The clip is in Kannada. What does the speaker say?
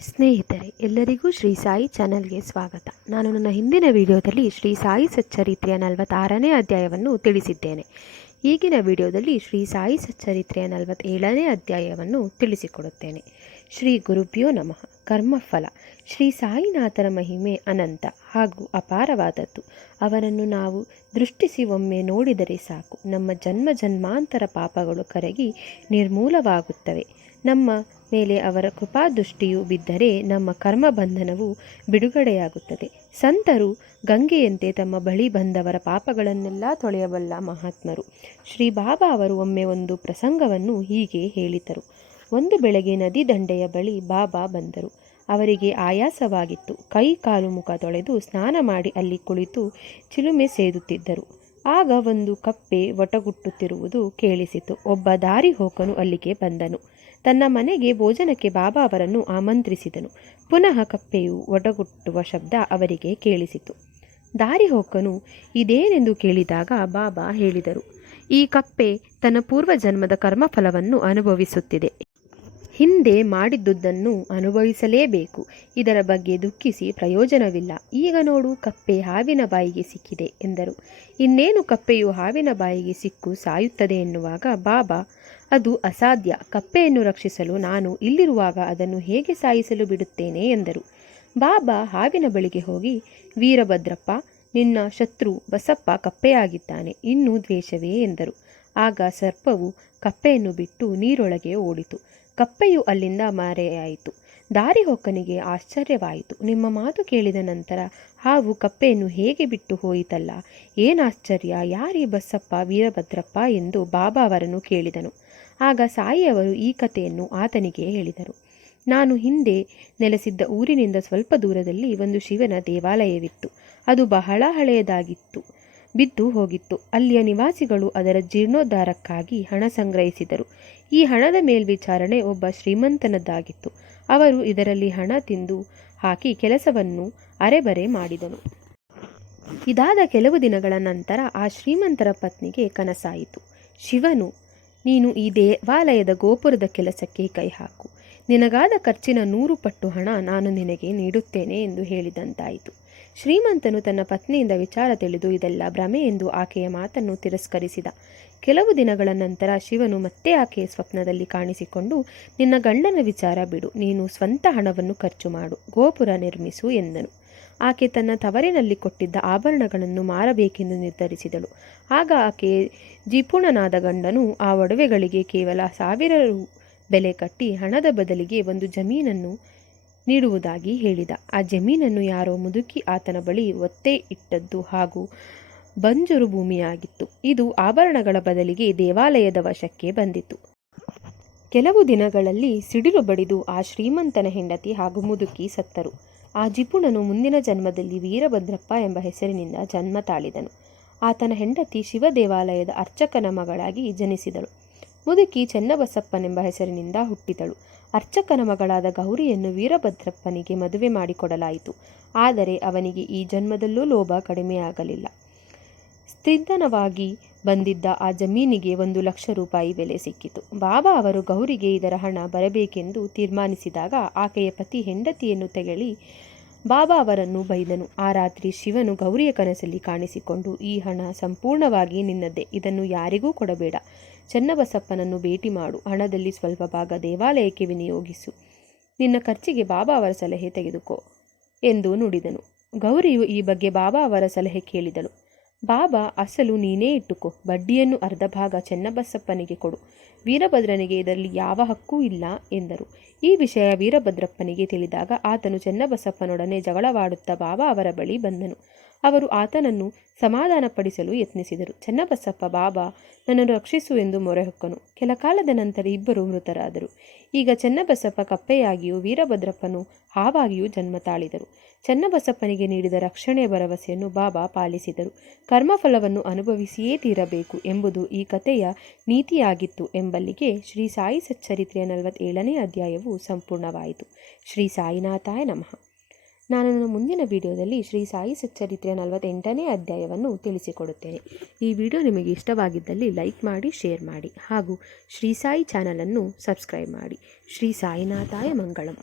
ಸ್ನೇಹಿತರೆ, ಎಲ್ಲರಿಗೂ ಶ್ರೀ ಸಾಯಿ ಚಾನಲ್ಗೆ ಸ್ವಾಗತ. ನಾನು ನನ್ನ ಹಿಂದಿನ ವಿಡಿಯೋದಲ್ಲಿ ಶ್ರೀ ಸಾಯಿ ಸಚ್ಚರಿತ್ರೆಯ 46ನೇ ಅಧ್ಯಾಯವನ್ನು ತಿಳಿಸಿದ್ದೇನೆ. ಈಗಿನ ವಿಡಿಯೋದಲ್ಲಿ ಶ್ರೀ ಸಾಯಿ ಸಚ್ಚರಿತ್ರೆಯ 47ನೇ ಅಧ್ಯಾಯವನ್ನು ತಿಳಿಸಿಕೊಡುತ್ತೇನೆ. ಶ್ರೀ ಗುರುಭ್ಯೋ ನಮಃ. ಕರ್ಮಫಲ. ಶ್ರೀ ಸಾಯಿನಾಥರ ಮಹಿಮೆ ಅನಂತ ಹಾಗೂ ಅಪಾರವಾದದ್ದು. ಅವರನ್ನು ನಾವು ದೃಷ್ಟಿಸಿ ಒಮ್ಮೆ ನೋಡಿದರೆ ಸಾಕು, ನಮ್ಮ ಜನ್ಮ ಜನ್ಮಾಂತರ ಪಾಪಗಳು ಕರಗಿ ನಿರ್ಮೂಲವಾಗುತ್ತವೆ. ನಮ್ಮ ಮೇಲೆ ಅವರ ಕೃಪಾದೃಷ್ಟಿಯು ಬಿದ್ದರೆ ನಮ್ಮ ಕರ್ಮ ಬಂಧನವು ಬಿಡುಗಡೆಯಾಗುತ್ತದೆ. ಸಂತರು ಗಂಗೆಯಂತೆ ತಮ್ಮ ಬಳಿ ಬಂದವರ ಪಾಪಗಳನ್ನೆಲ್ಲ ತೊಳೆಯಬಲ್ಲ ಮಹಾತ್ಮರು. ಶ್ರೀ ಬಾಬಾ ಅವರು ಒಮ್ಮೆ ಒಂದು ಪ್ರಸಂಗವನ್ನು ಹೀಗೆ ಹೇಳಿದರು. ಒಂದು ಬೆಳಗ್ಗೆ ನದಿ ದಂಡೆಯ ಬಳಿ ಬಾಬಾ ಬಂದರು. ಅವರಿಗೆ ಆಯಾಸವಾಗಿತ್ತು. ಕೈ ಕಾಲು ಮುಖ ತೊಳೆದು ಸ್ನಾನ ಮಾಡಿ ಅಲ್ಲಿ ಕುಳಿತು ಚಿಲುಮೆ ಸೇದುತ್ತಿದ್ದರು. ಆಗ ಒಂದು ಕಪ್ಪೆ ಒಟಗುಟ್ಟುತ್ತಿರುವುದು ಕೇಳಿಸಿತು. ಒಬ್ಬ ದಾರಿ ಹೋಕನು ಅಲ್ಲಿಗೆ ಬಂದನು. ತನ್ನ ಮನೆಗೆ ಭೋಜನಕ್ಕೆ ಬಾಬಾ ಅವರನ್ನು ಆಮಂತ್ರಿಸಿದನು. ಪುನಃ ಕಪ್ಪೆಯು ಒಟಗುಟ್ಟುವ ಶಬ್ದ ಅವರಿಗೆ ಕೇಳಿಸಿತು. ದಾರಿ ಹೋಕನು ಇದೇನೆಂದು ಕೇಳಿದಾಗ ಬಾಬಾ ಹೇಳಿದರು, ಈ ಕಪ್ಪೆ ತನ್ನ ಪೂರ್ವಜನ್ಮದ ಕರ್ಮಫಲವನ್ನು ಅನುಭವಿಸುತ್ತಿದೆ. ಹಿಂದೆ ಮಾಡಿದ್ದುದನ್ನು ಅನುಭವಿಸಲೇಬೇಕು. ಇದರ ಬಗ್ಗೆ ದುಃಖಿಸಿ ಪ್ರಯೋಜನವಿಲ್ಲ. ಈಗ ನೋಡು, ಕಪ್ಪೆ ಹಾವಿನ ಬಾಯಿಗೆ ಸಿಕ್ಕಿದೆ ಎಂದರು. ಇನ್ನೇನು ಕಪ್ಪೆಯು ಹಾವಿನ ಬಾಯಿಗೆ ಸಿಕ್ಕು ಸಾಯುತ್ತದೆ ಎನ್ನುವಾಗ ಬಾಬಾ, ಅದು ಅಸಾಧ್ಯ. ಕಪ್ಪೆಯನ್ನು ರಕ್ಷಿಸಲು ನಾನು ಇಲ್ಲಿರುವಾಗ ಅದನ್ನು ಹೇಗೆ ಸಾಯಿಸಲು ಬಿಡುತ್ತೇನೆ ಎಂದರು. ಬಾಬಾ ಹಾವಿನ ಬಳಿಗೆ ಹೋಗಿ, ವೀರಭದ್ರಪ್ಪ, ನಿನ್ನ ಶತ್ರು ಬಸಪ್ಪ ಕಪ್ಪೆಯಾಗಿದ್ದಾನೆ, ಇನ್ನೂ ದ್ವೇಷವೇ ಎಂದರು. ಆಗ ಸರ್ಪವು ಕಪ್ಪೆಯನ್ನು ಬಿಟ್ಟು ನೀರೊಳಗೆ ಓಡಿತು. ಕಪ್ಪೆಯು ಅಲ್ಲಿಂದ ಮಾರೆಯಾಯಿತು. ದಾರಿ ಹೊಕ್ಕನಿಗೆ ಆಶ್ಚರ್ಯವಾಯಿತು. ನಿಮ್ಮ ಮಾತು ಕೇಳಿದ ನಂತರ ಹಾವು ಕಪ್ಪೆಯನ್ನು ಹೇಗೆ ಬಿಟ್ಟು ಹೋಯಿತಲ್ಲ, ಏನಾಶ್ಚರ್ಯ, ಯಾರೀ ಬಸಪ್ಪ ವೀರಭದ್ರಪ್ಪ ಎಂದು ಬಾಬಾ ಅವರನ್ನು ಕೇಳಿದನು. ಆಗ ಸಾಯಿಯವರು ಈ ಕಥೆಯನ್ನು ಆತನಿಗೆ ಹೇಳಿದರು. ನಾನು ಹಿಂದೆ ನೆಲೆಸಿದ್ದ ಊರಿನಿಂದ ಸ್ವಲ್ಪ ದೂರದಲ್ಲಿ ಒಂದು ಶಿವನ ದೇವಾಲಯವಿತ್ತು. ಅದು ಬಹಳ ಹಳೆಯದಾಗಿತ್ತು, ಬಿದ್ದು ಹೋಗಿತ್ತು. ಅಲ್ಲಿಯ ನಿವಾಸಿಗಳು ಅದರ ಜೀರ್ಣೋದ್ಧಾರಕ್ಕಾಗಿ ಹಣ ಸಂಗ್ರಹಿಸಿದರು. ಈ ಹಣದ ಮೇಲ್ವಿಚಾರಣೆ ಒಬ್ಬ ಶ್ರೀಮಂತನದ್ದಾಗಿತ್ತು. ಅವರು ಇದರಲ್ಲಿ ಹಣ ತಿಂದು ಹಾಕಿ ಕೆಲಸವನ್ನು ಅರೆಬರೆ ಮಾಡಿದನು. ಇದಾದ ಕೆಲವು ದಿನಗಳ ನಂತರ ಆ ಶ್ರೀಮಂತರ ಪತ್ನಿಗೆ ಕನಸಾಯಿತು. ಶಿವನು, ನೀನು ಈ ದೇವಾಲಯದ ಗೋಪುರದ ಕೆಲಸಕ್ಕೆ ಕೈ ಹಾಕು, ನಿನಗಾದ ಖರ್ಚಿನ 100 ಪಟ್ಟು ಹಣ ನಾನು ನಿನಗೆ ನೀಡುತ್ತೇನೆ ಎಂದು ಹೇಳಿದಂತಾಯಿತು. ಶ್ರೀಮಂತನು ತನ್ನ ಪತ್ನಿಯಿಂದ ವಿಚಾರ ತಿಳಿದು ಇದೆಲ್ಲ ಭ್ರಮೆ ಎಂದು ಆಕೆಯ ಮಾತನ್ನು ತಿರಸ್ಕರಿಸಿದ. ಕೆಲವು ದಿನಗಳ ನಂತರ ಶಿವನು ಮತ್ತೆ ಆಕೆಯ ಸ್ವಪ್ನದಲ್ಲಿ ಕಾಣಿಸಿಕೊಂಡು, ನಿನ್ನ ಗಂಡನ ವಿಚಾರ ಬಿಡು, ನೀನು ಸ್ವಂತ ಹಣವನ್ನು ಖರ್ಚು ಮಾಡು, ಗೋಪುರ ನಿರ್ಮಿಸು ಎಂದನು. ಆಕೆ ತನ್ನ ತವರಿನಲ್ಲಿ ಕೊಟ್ಟಿದ್ದ ಆಭರಣಗಳನ್ನು ಮಾರಬೇಕೆಂದು ನಿರ್ಧರಿಸಿದಳು. ಆಗ ಆಕೆ ಜಿಪುಣನಾದ ಗಂಡನು ಆ ಒಡವೆಗಳಿಗೆ ಕೇವಲ 1000 ರು ಬೆಲೆ ಕಟ್ಟಿ ಹಣದ ಬದಲಿಗೆ ಒಂದು ಜಮೀನನ್ನು ನೀಡುವುದಾಗಿ ಹೇಳಿದ. ಆ ಜಮೀನನ್ನು ಯಾರೋ ಮುದುಕಿ ಆತನ ಬಳಿ ಒತ್ತೆ ಇಟ್ಟದ್ದು ಹಾಗೂ ಬಂಜರು ಭೂಮಿಯಾಗಿತ್ತು. ಇದು ಆಭರಣಗಳ ಬದಲಿಗೆ ದೇವಾಲಯದ ವಶಕ್ಕೆ ಬಂದಿತು. ಕೆಲವು ದಿನಗಳಲ್ಲಿ ಸಿಡಿಲು ಬಡಿದು ಆ ಶ್ರೀಮಂತನ ಹೆಂಡತಿ ಹಾಗೂ ಮುದುಕಿ ಸತ್ತರು. ಆ ಜಿಪುಣನು ಮುಂದಿನ ಜನ್ಮದಲ್ಲಿ ವೀರಭದ್ರಪ್ಪ ಎಂಬ ಹೆಸರಿನಿಂದ ಜನ್ಮ ತಾಳಿದನು. ಆತನ ಹೆಂಡತಿ ಶಿವ ದೇವಾಲಯದ ಅರ್ಚಕನ ಮಗಳಾಗಿ ಜನಿಸಿದಳು. ಮುದುಕಿ ಚೆನ್ನಬಸಪ್ಪನೆಂಬ ಹೆಸರಿನಿಂದ ಹುಟ್ಟಿದಳು. ಅರ್ಚಕನ ಮಗಳಾದ ಗೌರಿಯನ್ನು ವೀರಭದ್ರಪ್ಪನಿಗೆ ಮದುವೆ ಮಾಡಿಕೊಡಲಾಯಿತು. ಆದರೆ ಅವನಿಗೆ ಈ ಜನ್ಮದಲ್ಲೂ ಲೋಭ ಕಡಿಮೆಯಾಗಲಿಲ್ಲ. ಸ್ತ್ರೀಧನವಾಗಿ ಬಂದಿದ್ದ ಆ ಜಮೀನಿಗೆ 1 ಲಕ್ಷ ರೂಪಾಯಿ ಬೆಲೆ ಸಿಕ್ಕಿತು. ಬಾಬಾ ಅವರು ಗೌರಿಗೆ ಇದರ ಹಣ ಬರಬೇಕೆಂದು ತೀರ್ಮಾನಿಸಿದಾಗ ಆಕೆಯ ಪತಿ ಹೆಂಡತಿಯನ್ನು ತೆಗಳಿ ಬಾಬಾ ಅವರನ್ನು ಬೈದನು. ಆ ರಾತ್ರಿ ಶಿವನು ಗೌರಿಯ ಕನಸಲ್ಲಿ ಕಾಣಿಸಿಕೊಂಡು, ಈ ಹಣ ಸಂಪೂರ್ಣವಾಗಿ ನಿನ್ನದೇ, ಇದನ್ನು ಯಾರಿಗೂ ಕೊಡಬೇಡ, ಚೆನ್ನಬಸಪ್ಪನನ್ನು ಭೇಟಿ ಮಾಡು, ಹಣದಲ್ಲಿ ಸ್ವಲ್ಪ ಭಾಗ ದೇವಾಲಯಕ್ಕೆ ವಿನಿಯೋಗಿಸು, ನಿನ್ನ ಖರ್ಚಿಗೆ ಬಾಬಾ ಅವರ ಸಲಹೆ ತೆಗೆದುಕೋ ಎಂದು ನುಡಿದನು. ಗೌರಿಯು ಈ ಬಗ್ಗೆ ಬಾಬಾ ಅವರ ಸಲಹೆ ಕೇಳಿದಳು. ಬಾಬಾ, ಅಸಲು ನೀನೇ ಇಟ್ಟುಕೋ, ಬಡ್ಡಿಯನ್ನು ಅರ್ಧ ಭಾಗ ಚೆನ್ನಬಸಪ್ಪನಿಗೆ ಕೊಡು, ವೀರಭದ್ರನಿಗೆ ಇದರಲ್ಲಿ ಯಾವ ಹಕ್ಕೂ ಇಲ್ಲ ಎಂದರು. ಈ ವಿಷಯ ವೀರಭದ್ರಪ್ಪನಿಗೆ ತಿಳಿದಾಗ ಆತನು ಚೆನ್ನಬಸಪ್ಪನೊಡನೆ ಜಗಳವಾಡುತ್ತಾ ಬಾಬಾ ಅವರ ಬಳಿ ಬಂದನು. ಅವರು ಆತನನ್ನು ಸಮಾಧಾನಪಡಿಸಲು ಯತ್ನಿಸಿದರು. ಚೆನ್ನಬಸಪ್ಪ, ಬಾಬಾ ನನ್ನನ್ನು ರಕ್ಷಿಸು ಎಂದು ಮೊರೆಹೊಕ್ಕನು. ಕೆಲ ಕಾಲದ ನಂತರ ಇಬ್ಬರು ಮೃತರಾದರು. ಈಗ ಚೆನ್ನಬಸಪ್ಪ ಕಪ್ಪೆಯಾಗಿಯೂ ವೀರಭದ್ರಪ್ಪನು ಹಾವಾಗಿಯೂ ಜನ್ಮ ತಾಳಿದರು. ಚೆನ್ನಬಸಪ್ಪನಿಗೆ ನೀಡಿದ ರಕ್ಷಣೆಯ ಭರವಸೆಯನ್ನು ಬಾಬಾ ಪಾಲಿಸಿದರು. ಕರ್ಮಫಲವನ್ನು ಅನುಭವಿಸಿಯೇ ತೀರಬೇಕು ಎಂಬುದು ಈ ಕಥೆಯ ನೀತಿಯಾಗಿತ್ತು ಎಂಬಲ್ಲಿಗೆ ಶ್ರೀ ಸಾಯಿ ಸಚ್ಚರಿತ್ರೆಯ 47ನೇ ಅಧ್ಯಾಯವು ಸಂಪೂರ್ಣವಾಯಿತು. ಶ್ರೀ ಸಾಯಿನಾಥಾಯ ನಮಃ. ನಾನು ನನ್ನ ಮುಂದಿನ ವಿಡಿಯೋದಲ್ಲಿ ಶ್ರೀ ಸಾಯಿ ಸಚ್ಚರಿತ್ರೆಯ 48ನೇ ಅಧ್ಯಾಯವನ್ನು ತಿಳಿಸಿಕೊಡುತ್ತೇನೆ. ಈ ವಿಡಿಯೋ ನಿಮಗೆ ಇಷ್ಟವಾಗಿದ್ದಲ್ಲಿ ಲೈಕ್ ಮಾಡಿ, ಶೇರ್ ಮಾಡಿ ಹಾಗೂ ಶ್ರೀ ಸಾಯಿ ಚಾನಲನ್ನು ಸಬ್ಸ್ಕ್ರೈಬ್ ಮಾಡಿ. ಶ್ರೀ ಸಾಯಿನಾಥಾಯ ಮಂಗಳಂ.